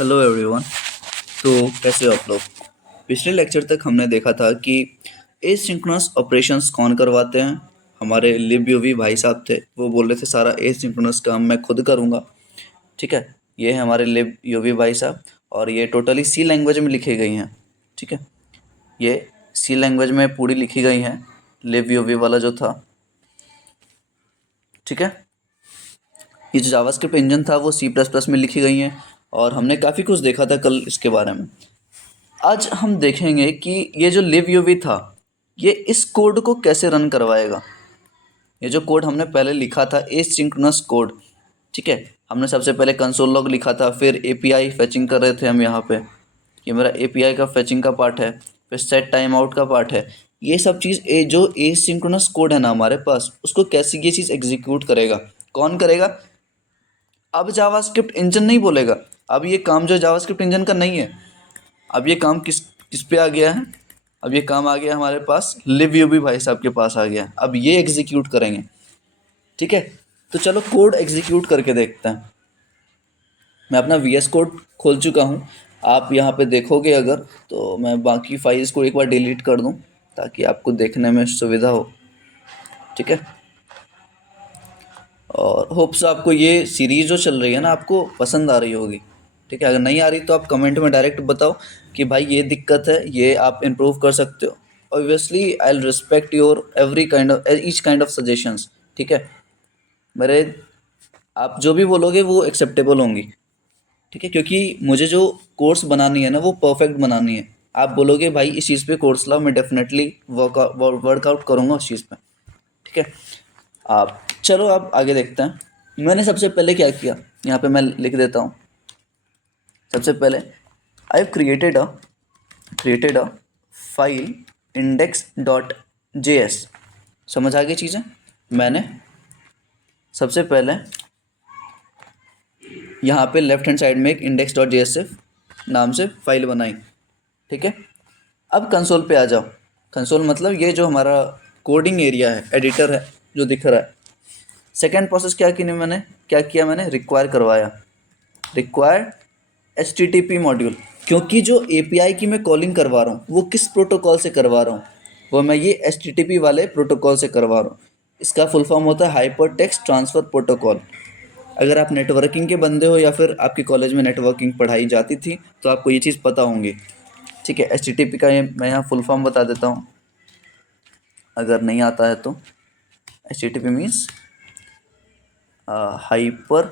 Hello everyone. तो कैसे हो आप लोग। पिछले लेक्चर तक हमने देखा था कि एसिंक्रोनस ऑपरेशंस कौन करवाते हैं। हमारे लिब भाई साहब थे, वो बोल रहे थे सारा एसिंक्रोनस काम मैं खुद करूँगा। ठीक है, ये है हमारे लिब भाई साहब और ये टोटली सी लैंग्वेज में लिखी गई हैं। ठीक है, ये सी लैंग्वेज में पूरी लिखी गई हैं। लिब वाला जो था, ठीक है, ये जो जावास्क्रिप्ट इंजन था वो सी प्लस प्लस में लिखी गई हैं। और हमने काफ़ी कुछ देखा था कल इसके बारे में। आज हम देखेंगे कि ये जो लिव था ये इस कोड को कैसे रन करवाएगा। ये जो कोड हमने पहले लिखा था एसिंक्रोनस कोड, ठीक है, हमने सबसे पहले कंसोल लॉग लिखा था, फिर एपीआई फेचिंग कर रहे थे हम यहाँ पे। ये मेरा एपीआई का फेचिंग का पार्ट है, फिर सेट टाइम आउट का पार्ट है। ये सब चीज़ जो एसिंक्रोनस कोड है ना हमारे पास, उसको कैसे ये चीज़ एग्जीक्यूट करेगा, कौन करेगा। अब जावास्क्रिप्ट इंजन नहीं बोलेगा। अब ये काम जो जावास्क्रिप्ट इंजन का नहीं है, अब ये काम किस किस पे आ गया है। अब ये काम आ गया हमारे पास लिव भाई साहब के पास आ गया। अब ये एग्जीक्यूट करेंगे। ठीक है, तो चलो कोड एग्जीक्यूट करके देखते हैं। मैं अपना वीएस कोड खोल चुका हूँ। आप यहाँ पे देखोगे अगर, तो मैं बाकी फाइल्स को एक बार डिलीट कर दूँ ताकि आपको देखने में सुविधा हो। ठीक है, और होप्स आपको ये सीरीज़ जो चल रही है ना आपको पसंद आ रही होगी। ठीक है, अगर नहीं आ रही तो आप कमेंट में डायरेक्ट बताओ कि भाई ये दिक्कत है, ये आप इम्प्रूव कर सकते हो। Obviously I will respect your every kind of each kind of suggestions. ठीक है, मेरे आप जो भी बोलोगे वो एक्सेप्टेबल होंगी। ठीक है, क्योंकि मुझे जो कोर्स बनानी है ना वो परफेक्ट बनानी है। आप बोलोगे भाई इस चीज़ पे कोर्स लाओ, मैं डेफिनेटली वर्कआउट करूँगा उस चीज़ पे। ठीक है, आप चलो अब आगे देखते हैं। मैंने सबसे पहले क्या किया, यहाँ पे मैं लिख देता हूँ। सबसे पहले I have created a file index.js। समझ आ गई चीज़ें। मैंने सबसे पहले यहाँ पे लेफ्ट हैंड साइड में एक index.js से नाम से फाइल बनाई। ठीक है, अब कंसोल पे आ जाओ। कंसोल मतलब ये जो हमारा कोडिंग एरिया है, एडिटर है जो दिख रहा है। सेकेंड प्रोसेस क्या किया मैंने रिक्वायर करवाया, रिक्वायर HTTP मॉड्यूल। क्योंकि जो API की मैं कॉलिंग करवा रहा हूँ वो किस प्रोटोकॉल से करवा रहा हूँ, वो मैं ये HTTP वाले प्रोटोकॉल से करवा रहा हूँ। इसका फुल फॉर्म होता है हाइपर टेक्स्ट ट्रांसफ़र प्रोटोकॉल। अगर आप नेटवर्किंग के बंदे हो या फिर आपके कॉलेज में नेटवर्किंग पढ़ाई जाती थी तो आपको ये चीज़ पता होंगी। ठीक है, HTTP का ये मैं यहाँ फुल फॉर्म बता देता हूँ अगर नहीं आता है तो। HTTP means hyper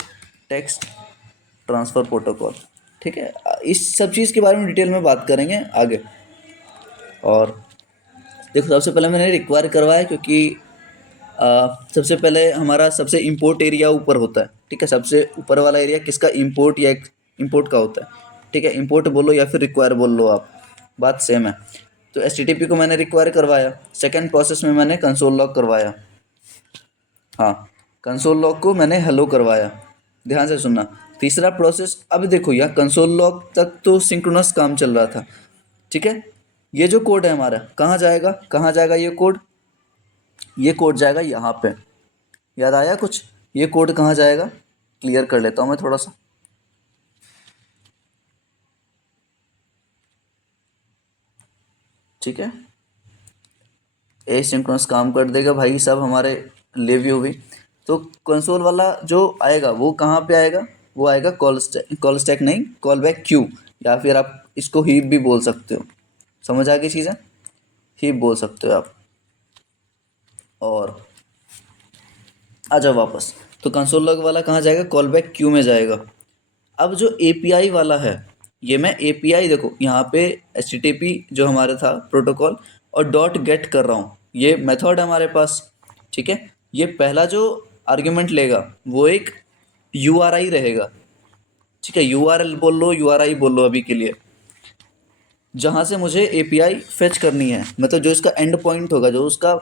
text transfer protocol. ठीक है, इस सब चीज़ के बारे में डिटेल में बात करेंगे आगे। और देखो सबसे पहले मैंने रिक्वायर करवाया क्योंकि सबसे पहले हमारा सबसे इम्पोर्ट एरिया ऊपर होता है। ठीक है, सबसे ऊपर वाला एरिया किसका, इम्पोर्ट या इम्पोर्ट का होता है। ठीक है, इम्पोर्ट बोलो या फिर रिक्वायर बोल लो आप, बात सेम है। तो HTTP को मैंने रिक्वायर करवाया। सेकेंड प्रोसेस में मैंने कंसोल लॉग करवाया। हाँ, कंसोल लॉग को मैंने हेलो करवाया, ध्यान से सुनना। तीसरा प्रोसेस, अब देखो यार कंसोल लॉग तक तो सिंक्रोनस काम चल रहा था। ठीक है, ये जो कोड है हमारा कहाँ जाएगा ये कोड जाएगा यहाँ पे। याद आया कुछ, ये कोड कहाँ जाएगा, क्लियर कर लेता हूँ मैं थोड़ा सा। ठीक है, एसिंक्रोनस काम कर देगा भाई साहब हमारे लिव भी। तो कंसोल वाला जो आएगा वो कहाँ पे आएगा, वो आएगा कॉल स्टैक नहीं, कॉल बैक क्यू, या फिर आप इसको हीप भी बोल सकते हो। समझ आ गई चीज़ें, हीप बोल सकते हो आप। और आ जाओ वापस, तो कंसोल लॉग वाला कहाँ जाएगा, कॉल बैक क्यू में जाएगा। अब जो API वाला है, ये मैं API देखो यहाँ पे HTTP जो हमारा था प्रोटोकॉल और डॉट गेट कर रहा हूँ, ये मेथड है हमारे पास। ठीक है, ये पहला जो आर्ग्यूमेंट लेगा वो एक URI रहेगा। ठीक है, URL बोल लो, URI बोल लो अभी के लिए, जहाँ से मुझे API फेच करनी है, मतलब जो इसका एंड पॉइंट होगा, जो उसका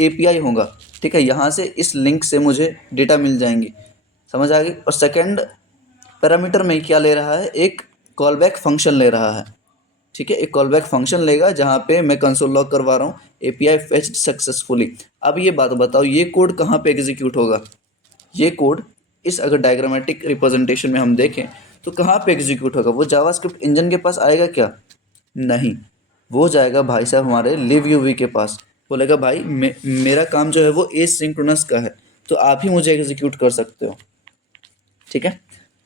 API होगा। ठीक है, यहाँ से इस लिंक से मुझे डेटा मिल जाएंगी। समझ आ गई। और सेकंड पैरामीटर में क्या ले रहा है, एक कॉल बैक फंक्शन ले रहा है। ठीक है, एक कॉल बैक फंक्शन लेगा जहाँ पे मैं कंसोल लॉग करवा रहा हूँ API फेच्ड सक्सेसफुली। अब ये बात बताओ ये कोड कहाँ पे एग्जीक्यूट होगा। ये कोड इस अगर डायग्रामेटिक रिप्रेजेंटेशन में हम देखें तो कहाँ पे एग्जीक्यूट होगा? वो जावास्क्रिप्ट इंजन के पास आएगा क्या? नहीं, वो जाएगा भाई साहब हमारे लिव यूवी के पास। बोलेगा भाई मेरा काम जो है वो एसिंक्रोनस का है, तो आप ही मुझे एग्जीक्यूट कर सकते हो। ठीक है,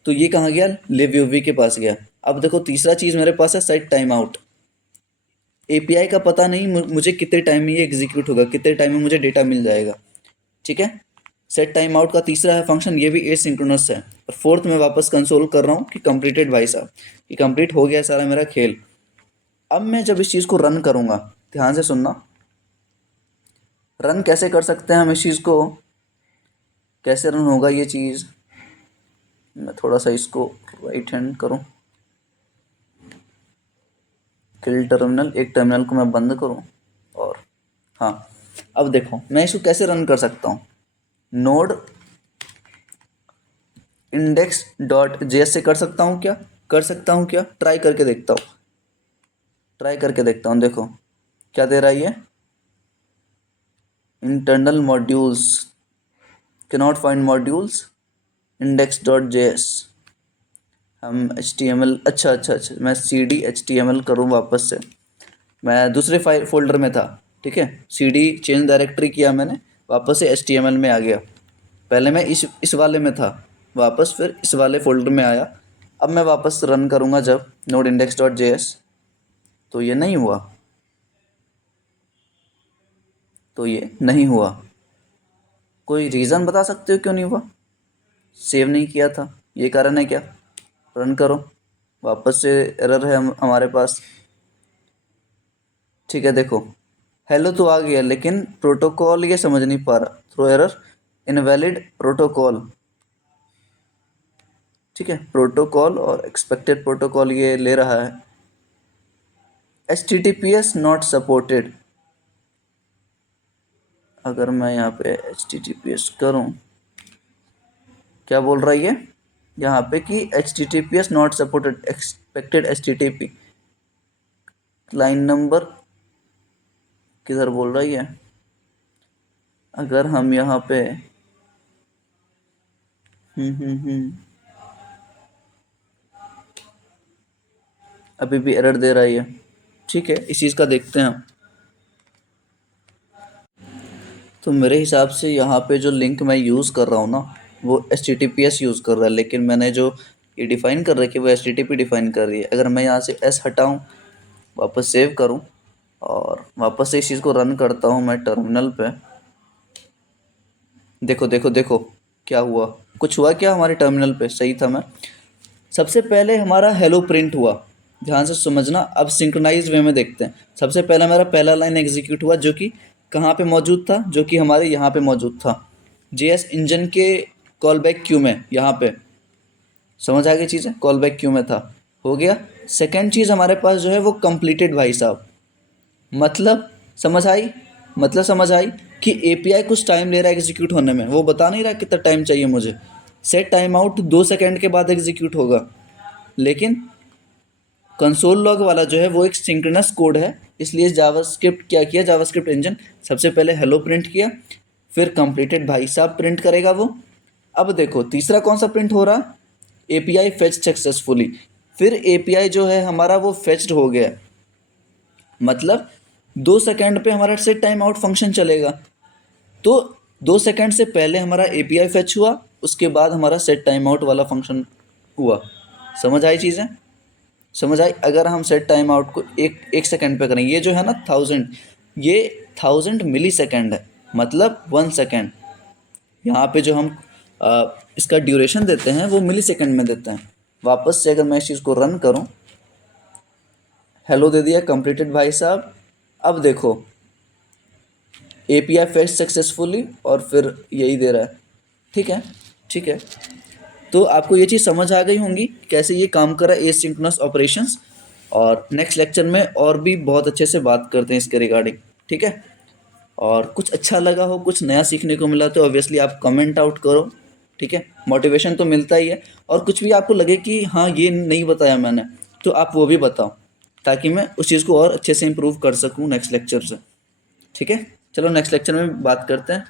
तो ये कहाँ गया? लिव यूवी के पास गया। अब देखो तीसरा चीज़ मेरे पास है सेट टाइम आउट। एपीआई का पता नहीं मुझे कितने टाइम में ये एग्जीक्यूट होगा, कितने टाइम में मुझे डेटा मिल जाएगा। ठीक है, सेट टाइम आउट का तीसरा है फंक्शन, ये भी एसिंक्रोनस है। और फोर्थ में वापस कंसोल कर रहा हूँ कि कंप्लीटेड भाई साहब, कि कंप्लीट हो गया सारा मेरा खेल। अब मैं जब इस चीज़ को रन करूँगा, ध्यान से सुनना, रन कैसे कर सकते हैं हम इस चीज़ को, कैसे रन होगा ये चीज़। मैं थोड़ा सा इसको राइट हैंड करूँ, किल टर्मिनल, एक टर्मिनल को मैं बंद करूँ, और हाँ अब देखो मैं इसको कैसे रन कर सकता हूँ। नोड इंडेक्स डॉट जेएस से कर सकता हूँ क्या? कर सकता हूँ क्या? ट्राई करके देखता हूँ, ट्राई करके देखता हूँ। देखो क्या दे रहा है ये, internal modules, cannot find modules index dot JS. हम HTML, अच्छा अच्छा अच्छा, मैं CD HTML करूँ वापस से। मैं दूसरे फाइल फोल्डर में था, ठीक है, CD चेंज डायरेक्टरी किया मैंने, वापस से HTML में आ गया। पहले मैं इस वाले में था, वापस फिर इस वाले फोल्डर में आया। अब मैं वापस रन करूँगा जब नोड इंडेक्स डॉट जेएस, तो ये नहीं हुआ, तो ये नहीं हुआ। कोई रीज़न बता सकते हो क्यों नहीं हुआ? सेव नहीं किया था, ये कारण है क्या? रन करो, वापस से एरर है हमारे पास। ठीक है, देखो हेलो तो आ गया, लेकिन प्रोटोकॉल ये समझ नहीं पा रहा, थ्रो एरर इनवैलिड प्रोटोकॉल। ठीक है, प्रोटोकॉल और एक्सपेक्टेड प्रोटोकॉल ये ले रहा है। HTTPS not supported. अगर मैं यहाँ पे HTTPS करूँ, क्या बोल रहा है ये यहाँ पे कि HTTPS not supported, expected HTTP। Line number किधर बोल रहा है ये? अगर हम यहाँ पे अभी भी एरर दे रहा है ये। ठीक है, इस चीज़ का देखते हैं हम। तो मेरे हिसाब से यहाँ पे जो लिंक मैं यूज़ कर रहा हूँ ना, वो HTTPS यूज़ कर रहा है, लेकिन मैंने जो ये डिफ़ाइन कर रखी है वो HTTP डिफ़ाइन कर रही है। अगर मैं यहाँ से S हटाऊँ, वापस सेव करूँ और वापस से इस चीज़ को रन करता हूँ मैं टर्मिनल पे, देखो देखो देखो क्या हुआ। कुछ हुआ क्या हमारे टर्मिनल पे? सही था मैं। सबसे पहले हमारा हेलो प्रिंट हुआ, ध्यान से समझना। अब सिंक्रोनाइज वे में देखते हैं। सबसे पहला मेरा पहला लाइन एग्जीक्यूट हुआ, जो कि कहाँ पे मौजूद था? जो कि हमारे यहाँ पे मौजूद था, JS इंजन के कॉल बैक क्यू में। यहाँ पे समझ आ गई चीज़ें, कॉल बैक क्यू में था, हो गया। सेकेंड चीज़ हमारे पास जो है वो कंप्लीटेड भाई साहब, मतलब समझ आई, मतलब समझ आई कि API कुछ टाइम ले रहा है एग्जीक्यूट होने में, वो बता नहीं रहा कितना टाइम चाहिए मुझे। सेट टाइम आउट 2 सेकेंड के बाद एग्जीक्यूट होगा, लेकिन कंसोल लॉग वाला जो है वो एक सिंक्रोनस कोड है। इसलिए जावास्क्रिप्ट क्या किया, जावास्क्रिप्ट इंजन सबसे पहले हेलो प्रिंट किया, फिर कंप्लीटेड भाई साहब प्रिंट करेगा वो। अब देखो तीसरा कौन सा प्रिंट हो रहा, API फेच सक्सेसफुली। फिर API जो है हमारा वो फेच्ड हो गया, मतलब 2 सेकेंड पे हमारा सेट टाइम आउट फंक्शन चलेगा। तो 2 सेकेंड से पहले हमारा API फेच हुआ, उसके बाद हमारा सेट टाइम आउट वाला फंक्शन हुआ। समझ आई चीज़ें, समझ आई। अगर हम सेट टाइम आउट को एक सेकेंड पे करें, ये जो है ना 1000, ये 1000 मिली सेकेंड है, मतलब 1 सेकेंड। यहाँ पे जो हम इसका ड्यूरेशन देते हैं वो मिली सेकेंड में देते हैं। वापस से अगर मैं इस चीज़ को रन करूँ, हेलो दे दिया, कंप्लीटेड भाई साहब। अब देखो API फेच सक्सेसफुली, और फिर यही दे रहा है। ठीक है, ठीक है। तो आपको ये चीज़ समझ आ गई होंगी कैसे ये काम कर रहा है एसिंक्रोनस ऑपरेशंस। और नेक्स्ट लेक्चर में और भी बहुत अच्छे से बात करते हैं इसके रिगार्डिंग। ठीक है, और कुछ अच्छा लगा हो, कुछ नया सीखने को मिला, तो ऑब्वियसली आप कमेंट आउट करो। ठीक है, मोटिवेशन तो मिलता ही है। और कुछ भी आपको लगे कि हाँ ये नहीं बताया मैंने, तो आप वो भी बताओ, ताकि मैं उस चीज़ को और अच्छे से इम्प्रूव कर सकूँ नेक्स्ट लेक्चर से। ठीक है, चलो नेक्स्ट लेक्चर में बात करते हैं।